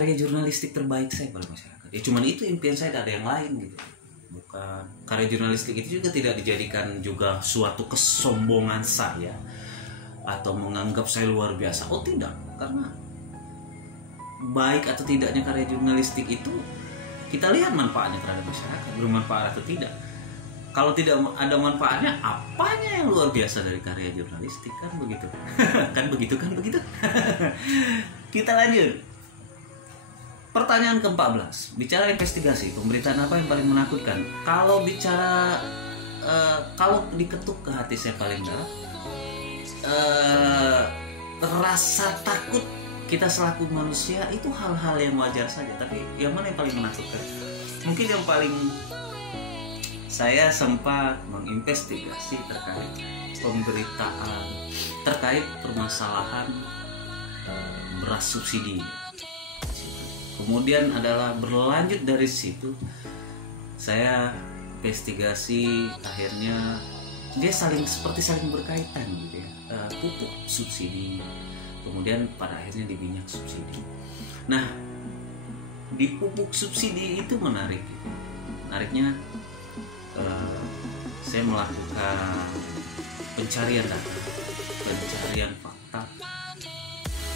karya jurnalistik terbaik saya pada masyarakat. Ya cuman itu impian saya, tidak ada yang lain gitu. Bukan, karya jurnalistik itu juga tidak dijadikan juga suatu kesombongan saya atau menganggap saya luar biasa. Oh tidak, karena baik atau tidaknya karya jurnalistik itu kita lihat manfaatnya terhadap masyarakat, bermanfaat atau tidak. Kalau tidak ada manfaatnya, apanya yang luar biasa dari karya jurnalistik, kan begitu? kan begitu. Kita lanjut. Pertanyaan ke-14, bicara investigasi, pemberitaan apa yang paling menakutkan? Kalau bicara, kalau diketuk ke hati saya paling dalam, rasa takut kita selaku manusia itu hal-hal yang wajar saja. Tapi yang mana yang paling menakutkan? Mungkin yang paling, saya sempat menginvestigasi terkait pemberitaan terkait permasalahan beras subsidi. Kemudian adalah berlanjut dari situ, saya investigasi, akhirnya dia seperti saling berkaitan gitu ya. Pupuk subsidi, kemudian pada akhirnya di minyak subsidi. Nah, di pupuk subsidi itu menarik. Menariknya, saya melakukan pencarian data, pencarian fakta,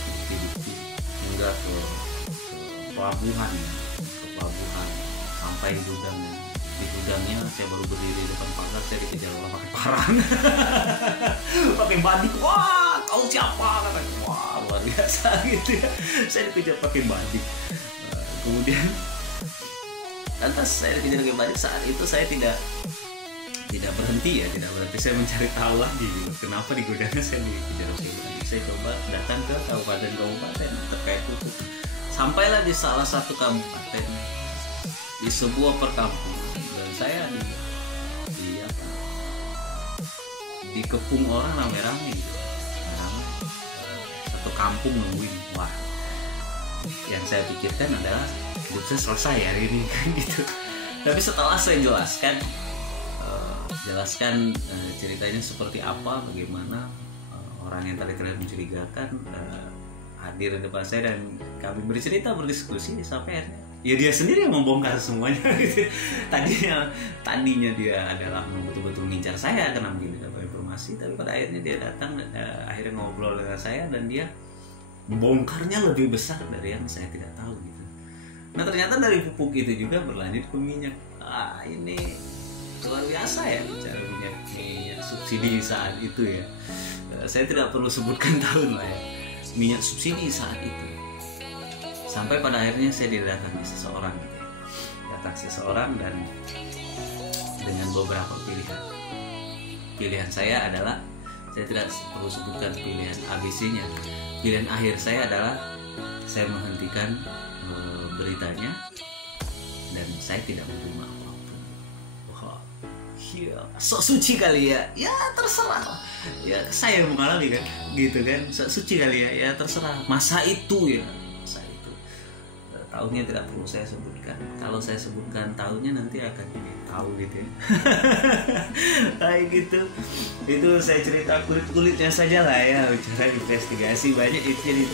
bukti-bukti, hingga ke pelabuhan, sampai gudangnya. Di gudangnya saya baru berdiri di depan pagar, saya dikejar orang pakai parang, pakai badik. Wah, kau siapa? Katanya. Wah, luar biasa gitu ya. Saya dikejar pakai badik. Kemudian lantas saya dikejar pakai badik. Saat itu saya tidak berhenti. Saya mencari tahu lagi kenapa di gudangnya saya dikejar pakai badik. Saya coba datang ke kabupaten terkait itu. Sampailah di salah satu kabupaten, di sebuah perkampungan, dan saya dikepung orang rame-rame gitu. Satu kampung nungguin. Wah, yang saya pikirkan adalah hidup saya selesai hari ini kan gitu. Tapi setelah saya jelaskan ceritanya seperti apa, bagaimana orang yang tadi terlihat mencurigakan hadir di depan saya, dan kami bercerita, berdiskusi, sampai akhirnya ya dia sendiri yang membongkar semuanya gitu. Tadinya dia adalah betul-betul ngincar saya karena begini dapat informasi, tapi pada akhirnya dia datang, akhirnya ngobrol dengan saya, dan dia membongkarnya lebih besar dari yang saya tidak tahu gitu. Nah, ternyata dari pupuk itu juga berlanjut ke minyak. Ini luar biasa ya, bicara minyak subsidi saat itu ya. Saya tidak perlu sebutkan tahun lah ya. Minyak subsidi saat itu, sampai pada akhirnya saya didatangi seseorang gitu ya. Datang seseorang dan dengan beberapa pilihan saya adalah, saya tidak perlu sebutkan pilihan ABC-nya. Pilihan akhir saya adalah saya menghentikan beritanya dan saya tidak menerima apapun. Wah, iya, sok suci kali ya. Ya terserah. Ya saya mengalami kan, gitu kan, sok suci kali ya. Ya terserah. Masa itu. Tahunnya tidak perlu saya sebutkan. Kalau saya sebutkan tahunnya nanti akan jadi tahu gitu ya. Kayak gitu. Itu saya cerita kulit-kulitnya saja lah ya. Bicara investigasi banyak itu, jadi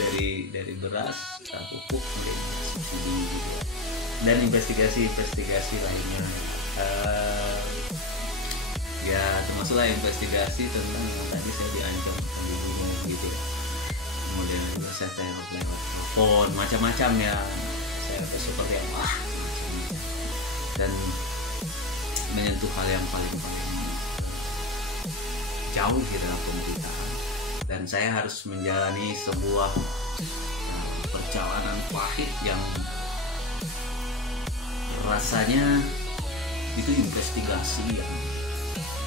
dari beras, pupuk, subsidi gitu. Dan investigasi lainnya. Ya termasuklah investigasi tentang tadi saya diancam akan dibunuh gitu ya. Kemudian juga saya lewat telepon, macam-macam ya. Seperti apa, dan menyentuh hal yang paling jauh di dalam pemberitaan, dan saya harus menjalani sebuah perjalanan pahit yang rasanya itu investigasi yang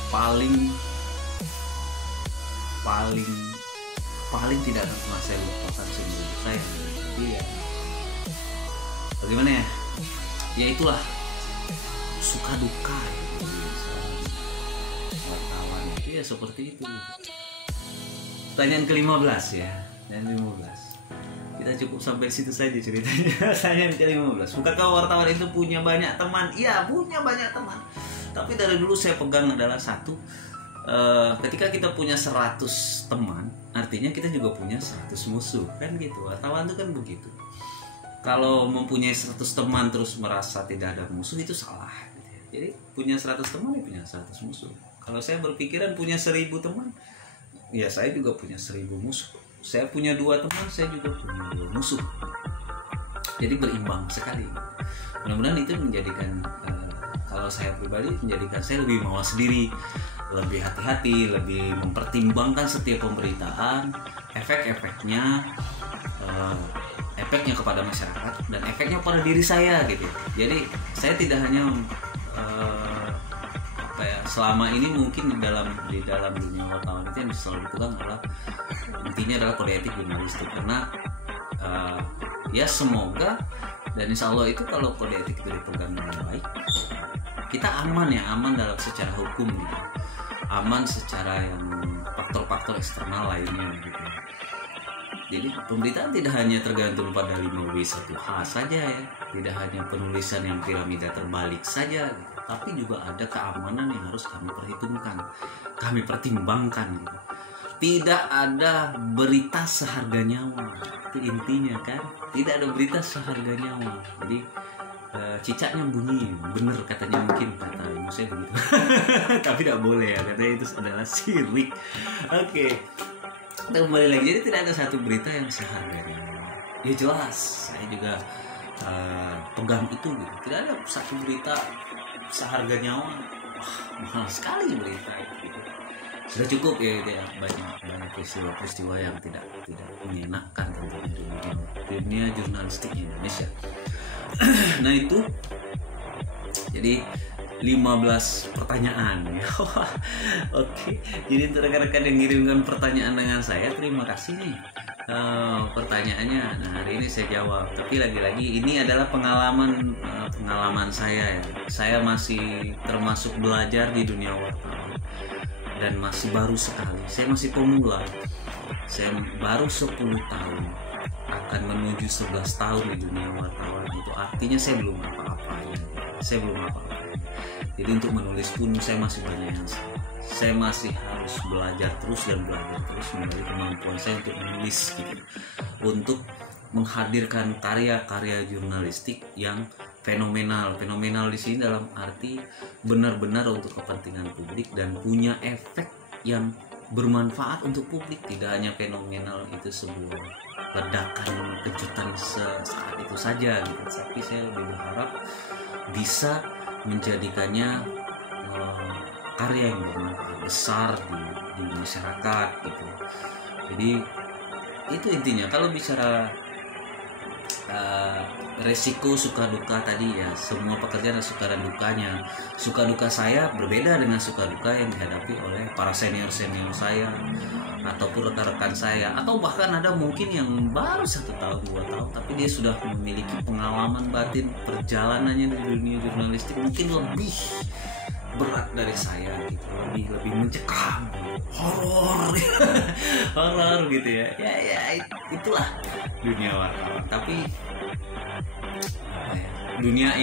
paling tidak akan pernah saya lupakan seumur saya. Jadi ya bagaimana ya? Ya itulah suka duka gitu. Wartawan itu ya seperti itu. Pertanyaan ke-15 ya. Pertanyaan ke-15. Kita cukup sampai situ saja ceritanya. Pertanyaan ke-15. Bukankah wartawan itu punya banyak teman? Iya, punya banyak teman. Tapi dari dulu saya pegang adalah satu. Ketika kita punya 100 teman, artinya kita juga punya 100 musuh, kan gitu. Wartawan itu kan begitu. kalau mempunyai 100 teman terus merasa tidak ada musuh itu salah gitu ya. Jadi punya 100 teman ya punya 100 musuh. Kalau saya berpikiran punya 1000 teman, ya saya juga punya 1000 musuh. Saya punya 2 teman, saya juga punya 2 musuh. Jadi berimbang sekali. Mudah-mudahan itu menjadikan kalau saya pribadi menjadikan saya lebih mawas diri, lebih hati-hati, lebih mempertimbangkan setiap pemberitaan, efek-efeknya, efeknya kepada masyarakat dan efeknya pada diri saya gitu. Jadi saya tidak hanya selama ini mungkin di dalam dunia wartawan itu yang selalu dipegang adalah intinya adalah kode etik jurnalistik, karena ya semoga dan insya Allah itu kalau kode etik itu dipegang dengan baik, kita aman dalam secara hukum gitu, aman secara yang faktor-faktor eksternal lainnya gitu. Jadi pemberitaan tidak hanya tergantung pada 5W1H saja ya, tidak hanya penulisan yang piramida terbalik saja gitu, tapi juga ada keamanan yang harus kami perhitungkan, kami pertimbangkan gitu. Tidak ada berita seharga nyawa, itu intinya kan, tidak ada berita seharga nyawa. Jadi cicaknya bunyi, bener katanya, mungkin kata ibu saya begitu tapi tidak boleh ya, katanya itu adalah syirik. Oke. Kita kembali lagi, jadi tidak ada satu berita yang seharga nyawa. Ya jelas, saya juga pegang itu gitu. Tidak ada satu berita seharga nyawa. Wah, mahal sekali berita gitu. Sudah cukup ya, gitu ya. Banyak peristiwa-peristiwa yang tidak menyenangkan tentunya di dunia jurnalistik Indonesia. Nah itu, jadi 15 pertanyaan. Oke, jadi untuk rekan-rekan yang ngirimkan pertanyaan dengan saya, terima kasih nih pertanyaannya. Nah hari ini saya jawab, tapi lagi-lagi ini adalah pengalaman saya ya. Saya masih termasuk belajar di dunia wartawan dan masih baru sekali. Saya masih pemula. Saya baru 10 tahun, akan menuju 11 tahun di dunia wartawan. Itu artinya saya belum apa-apanya. Jadi untuk menulis pun saya masih banyak yang salah. Saya masih harus belajar terus mengenai kemampuan saya untuk menulis gitu. Untuk menghadirkan karya-karya jurnalistik yang fenomenal. Fenomenal di sini dalam arti benar-benar untuk kepentingan publik dan punya efek yang bermanfaat untuk publik. Tidak hanya fenomenal itu sebuah ledakan kejutan saat itu saja gitu. Tapi saya lebih berharap bisa menjadikannya karya yang bermanfaat besar di masyarakat gitu. Jadi itu intinya. Kalau bicara resiko suka duka tadi ya, semua pekerjaan ada suka dan dukanya. Suka duka saya berbeda dengan suka duka yang dihadapi oleh para senior saya ataupun rekan-rekan saya, atau bahkan ada mungkin yang baru 1 tahun 2 tahun tapi dia sudah memiliki pengalaman batin perjalanannya di dunia jurnalistik mungkin lebih berat dari saya gitu, lebih mencekam, horor gitu ya itulah dunia wartawan. Tapi dunia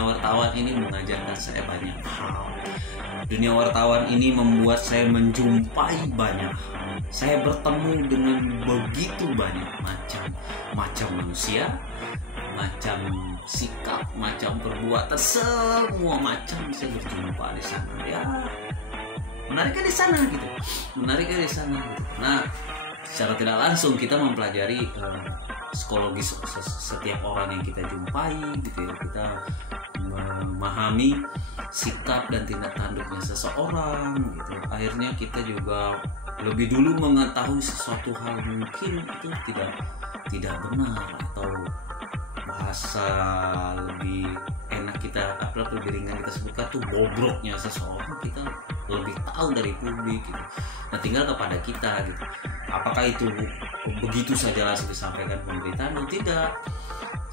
wartawan ini mengajarkan saya banyak hal. Dunia wartawan ini membuat saya menjumpai banyak hal. Saya bertemu dengan begitu banyak macam manusia, macam sikap, macam perbuatan, semua macam saya berjumpa di sana. Ya, menariknya di sana gitu. Nah, secara tidak langsung kita mempelajari psikologis setiap orang yang kita jumpai gitu ya. Kita memahami sikap dan tindak tanduknya seseorang gitu. Akhirnya kita juga lebih dulu mengetahui sesuatu hal mungkin itu tidak benar, atau bahasa lebih enak kita lebih ringan kita sebutkan tuh bobroknya seseorang, kita lebih tahu dari publik gitu. Nah tinggal kepada kita gitu, apakah itu begitu saja langsung disampaikan pemberitaan atau tidak.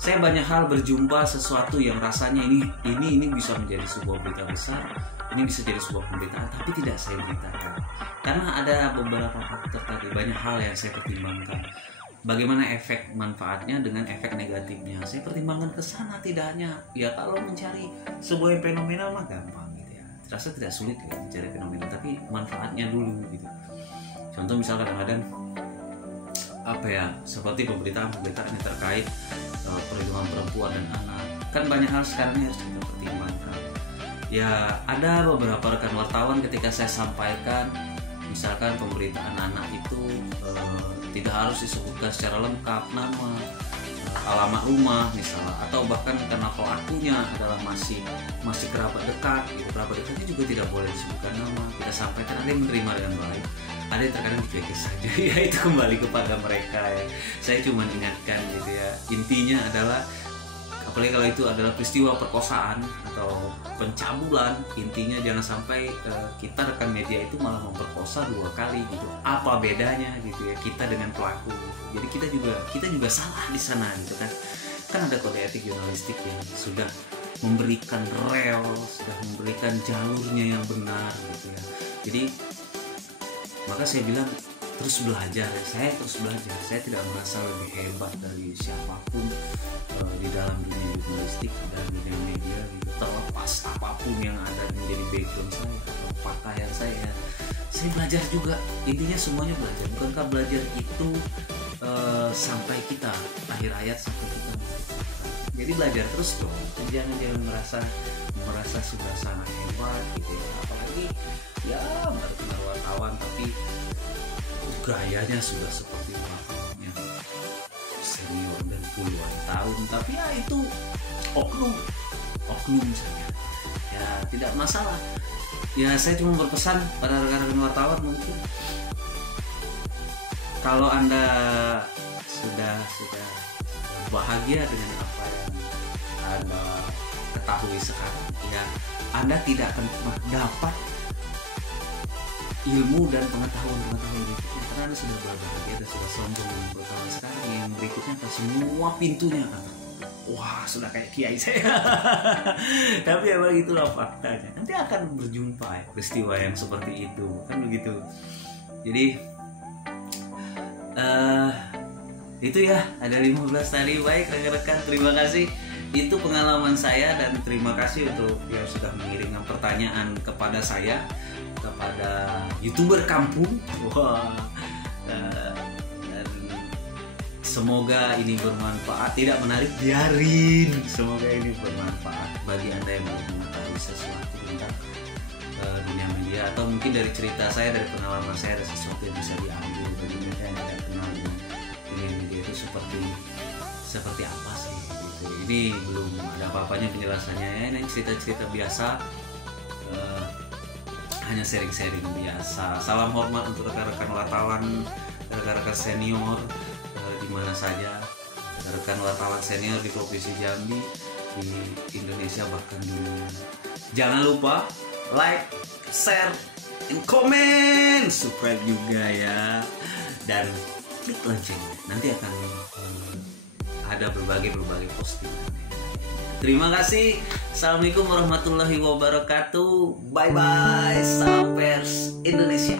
Saya banyak hal berjumpa sesuatu yang rasanya ini bisa menjadi sebuah berita besar, ini bisa jadi sebuah pemberitaan, tapi tidak saya beritakan karena ada beberapa faktor tadi, banyak hal yang saya pertimbangkan. Bagaimana efek manfaatnya dengan efek negatifnya, saya pertimbangkan ke sana. Tidak hanya ya kalau mencari sebuah yang fenomenal mah gampang gitu ya, terasa tidak sulit ya mencari fenomenal, tapi manfaatnya dulu gitu. Contoh misalkan kadang-kadang seperti pemberitaan yang terkait perlindungan perempuan dan anak. Kan banyak hal sekarang yang harus kita pertimbangkan. Ya ada beberapa rekan wartawan ketika saya sampaikan, misalkan pemberitaan anak itu tidak harus disebutkan secara lengkap nama, alamat rumah misalnya, atau bahkan karena pelakunya adalah masih kerabat dekat, gitu. Kerabat dekatnya juga tidak boleh disebutkan nama. Kita sampaikan, ada yang menerima dengan baik, ada yang terkadang dicuekin saja. Ya itu kembali kepada mereka ya. Saya cuma ingatkan gitu ya. Intinya adalah, apalagi kalau itu adalah peristiwa perkosaan atau pencabulan, intinya jangan sampai kita rekan media itu malah memperkosa 2 kali gitu. Apa bedanya gitu ya kita dengan pelaku? Jadi kita juga salah di sana gitu kan. Kan ada kode etik jurnalistik yang sudah memberikan rel, sudah memberikan jalurnya yang benar gitu ya. Jadi maka saya bilang terus belajar, saya terus belajar. Saya tidak merasa lebih hebat dari siapapun di dalam dunia jurnalistik dan dunia media gitu. Terlepas apapun yang ada menjadi background saya atau pakaian saya belajar juga. Intinya semuanya belajar. Bukankah belajar itu sampai kita akhir hayat, sampai kita jadi belajar terus dong. Jangan merasa sudah sangat hebat gitu ya. Apalagi ya baru wartawan tapi gayanya sudah seperti wartawan yang senior dan puluhan tahun, tapi ya itu oknum saja ya, tidak masalah ya. Saya cuma berpesan pada rekan-rekan wartawan, mungkin kalau Anda sudah bahagia dengan apa yang Anda ketahui sekarang ya, Anda tidak akan pernah dapat ilmu dan pengetahuan itu karena Anda sudah berbahagia dan sudah sombong dengan pengetahuan sekarang. Yang berikutnya akan semua pintunya akan, wah sudah kayak kiai saya. Tapi emang itulah faktanya, nanti akan berjumpa ya, peristiwa yang seperti itu kan begitu. Jadi itu ya, ada 15 tadi. Baik rekan-rekan, terima kasih. Itu pengalaman saya dan terima kasih untuk yang sudah mengirimkan pertanyaan kepada saya, kepada YouTuber kampung. Wah, dan semoga ini bermanfaat. Tidak menarik, biarin. Semoga ini bermanfaat bagi Anda yang mau mengetahui sesuatu tentang dunia media, atau mungkin dari cerita saya, dari pengalaman saya ada sesuatu yang bisa diambil bagi mereka yang tidak kenal dengan dunia media itu seperti apa sih gitu. Ini belum ada apa-apanya penjelasannya ya, ini cerita-cerita biasa, hanya sharing-sharing biasa. Salam hormat untuk rekan-rekan wartawan, rekan-rekan senior di mana saja, rekan wartawan senior di Provinsi Jambi, di Indonesia bahkan dunia. Jangan lupa like, share, and comment, subscribe juga ya, dan klik loncengnya. Nanti akan ada berbagai postingan. Terima kasih. Assalamualaikum warahmatullahi wabarakatuh. Bye bye. Salam pers Indonesia.